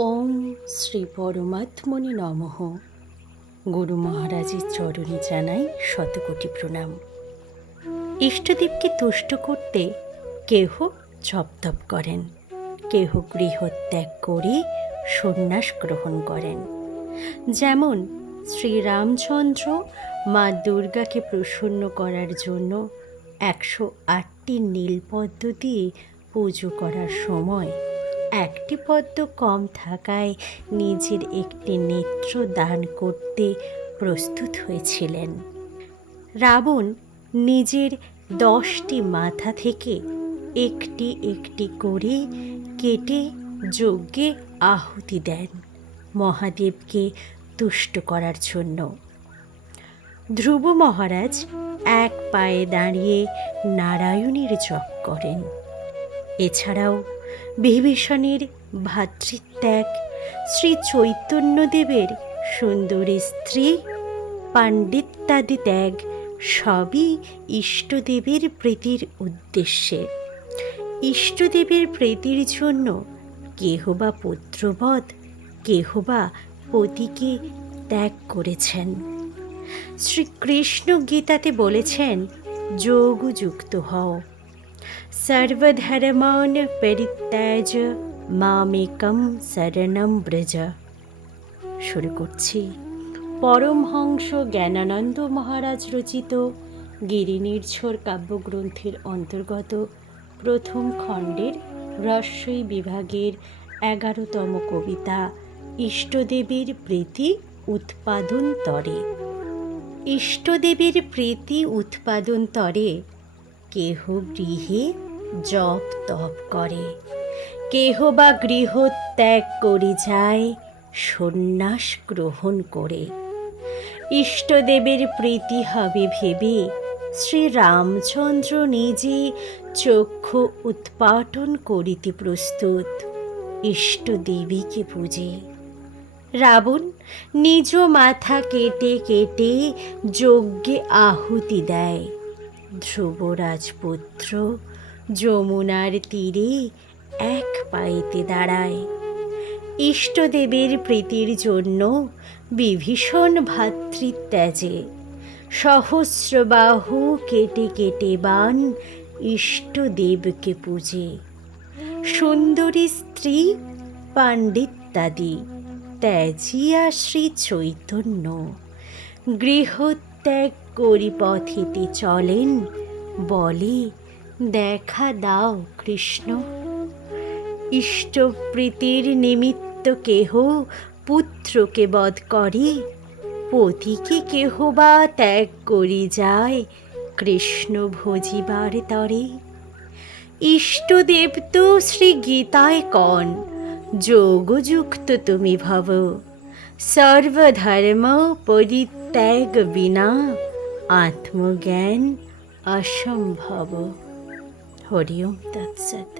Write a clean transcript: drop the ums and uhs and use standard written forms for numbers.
ওম শ্রী পরমাত্মনে নমঃ। গুরু মহারাজের চরণে জানাই শতকোটি প্রণাম। ইষ্টদেবকে তুষ্ট করতে কেহ জপ করেন, কেহ গৃহত্যাগ করে সন্ন্যাস গ্রহণ করেন। যেমন শ্রীরামচন্দ্র মা দুর্গাকে প্রসন্ন করার জন্য 108টি নীলপদ্ম দিয়ে পুজো করার সময় একটি পদ্ম কম থাকায় নিজের একটি নেত্র দান করতে প্রস্তুত হয়েছিলেন। রাবণ নিজের 10টি মাথা থেকে একটি একটি করে কেটে যজ্ঞে আহুতি দেন মহাদেবকে তুষ্ট করার জন্য। ধ্রুব মহারাজ এক পায়ে দাঁড়িয়ে নারায়ণের জপ করেন। এছাড়াও বিভীষণের ভ্রাতৃত্যাগ, শ্রী চৈতন্যদেবের সুন্দরী স্ত্রী পাণ্ডিত্যাদি ত্যাগ সবই ইষ্টদেবের প্রীতির উদ্দেশ্যে। ইষ্টদেবের প্রীতির জন্য কেহ বা পুত্রবধ, কেহ বা পতিকে ত্যাগ করেছেন। শ্রীকৃষ্ণ গীতাতে বলেছেন, যোগযুক্ত হও, সর্বধর্মান পরিত্যাজ মামেকম শরণং ব্রজ। শুরু করছি পরমহংস জ্ঞানানন্দ মহারাজ রচিত গিরিনির্ঝর কাব্যগ্রন্থের অন্তর্গত প্রথম খণ্ডের রস্যই বিভাগের 11তম কবিতা ইষ্টদেবের প্রীতি উৎপাদন তরে। ইষ্টদেবের প্রীতি উৎপাদন তরে কেহ গৃহে জপ তপ করে, কেহ বা গৃহ ত্যাগ করে যায় সন্ন্যাস গ্রহণ করে। ইষ্টদেবের প্রীতি হবে ভেবে শ্রীরামচন্দ্র নিজে চক্ষু উৎপাটন করিতে প্রস্তুত ইষ্টদেবীকে পূজে। রাবণ নিজ মাথা কেটে কেটে যজ্ঞে আহুতি দেয়। ধ্রুব রাজপুত্র যমুনার তীরে এক পায়েতে দাঁড়ায়। ইষ্টদেবের প্রীতির জন্য বিভীষণ ভ্রাতৃত্যাজে সহস্রবাহু কেটে কেটে বান ইষ্টদেবকে পূজে। সুন্দরী স্ত্রী পাণ্ডিত্যাদি ত্যাজিয়া শ্রী চৈতন্য গৃহত্যাগ করি পথেতে চলেন, বলে দেখা দাও কৃষ্ণ। ইষ্টপ্রীতির নিমিত্ত কেহ পুত্রকে বধ করে, পতিকে কেহ বা ত্যাগ করি যায় কৃষ্ণ ভজিবার তরে। ইষ্টদেব তো শ্রী গীতায় কন, যোগযুক্ত তুমি ভব, সর্বধর্ম পরিত্যাগ বিনা আত্মজ্ঞান অসম্ভব। হরি ওম তৎসৎ।